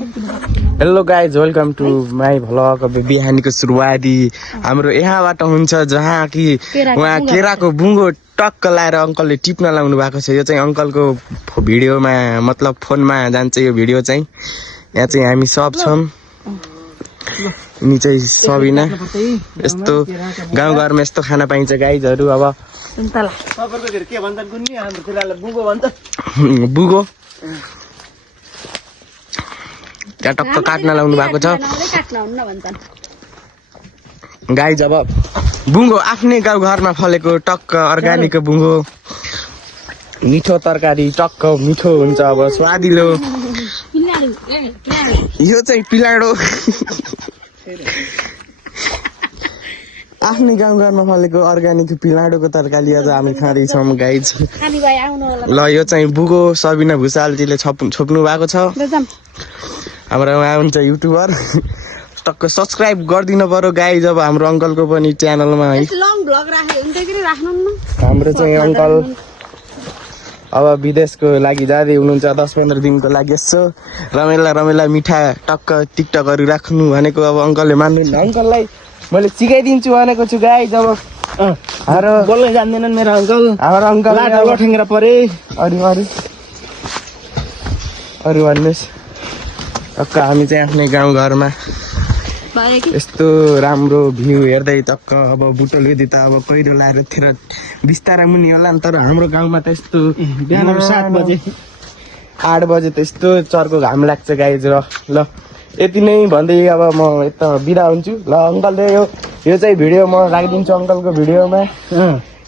Hello guys welcome to my vlog. अब बिहानीको सुरुवाती हाम्रो यहाँबाट हुन्छ जहाँ कि उहाँ केराको बुङ्गो टक्क लाएर अङ्कलले टिप्न लाउनु भएको छ। यो चाहिँ अङ्कलको भिडियोमा मतलब फोनमा जान्छ यो भिडियो चाहिँ। यहाँ चाहिँ हामी सब छौँ, यिनी चाहिँ सबिना। यस्तो गाउँघरमा यस्तो खाना पाइन्छ गाइजहरू। अब बुगो त्यहाँ टक्क काट्न लाउनु भएको छ गाइज। अब बुङ्गो आफ्नै गाउँघरमा फलेको टक्क अर्ग्यानिक बुङ्गो, मिठो तरकारी टक्क मिठो हुन्छ। अब स्वादिलो यो चाहिँ पिलाडो आफ्नै गाउँघरमा फलेको अर्ग्यानिक पिलाडोको तरकारी आज हामी खाँदैछौँ गाइज। ल यो चाहिँ बुगो सबिना भुषालजीले छोप्नु भएको छ। हाम्रो उहाँ हुन्छ युट्युबर, टक्क सब्सक्राइब गरिदिनु पर्यो गाइज। अब हाम्रो अङ्कलको पनि च्यानलमा है। हाम्रो चाहिँ अङ्कल अब विदेशको लागि जाँदै हुनुहुन्छ 10-15 दिनको लागि। यसो रमाइला मिठा टक्क टिकटकहरू राख्नु भनेको अब अङ्कलले मान्नुहुन्न। अङ्कललाई मैले सिकाइदिन्छु भनेको छु गाइज। अब हाम्रो बोल्न जान्दैनन् मेरो अङ्कल। हाम्रो अङ्कल लठेङ्ग्रा परे अरू भन्नुहोस्। टक्क हामी चाहिँ आफ्नै गाउँघरमा यस्तो राम्रो भ्यू हेर्दै टक्क अब बुटोलगेदी त अब पहिरो लाएर थिएर बिस्तारै मुनि होला नि। तर हाम्रो गाउँमा त यस्तो बिहान 8 बजे त यस्तो चर्को घाम लाग्छ गाइज। ल यति नै भन्दै अब म यता बिदा हुन्छु। ल अङ्कलले यो चाहिँ भिडियो म राखिदिन्छु अङ्कलको भिडियोमा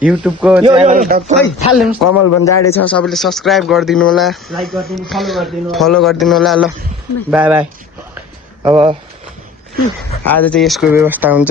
युट्युबको च्यानल कमल भन्जाडे छ। सबैले सब्सक्राइब गरिदिनु होला, लाइक गरिदिनु, फलो गरिदिनु होला। ल बाई बाई। अब आज चाहिँ यसको व्यवस्था हुन्छ।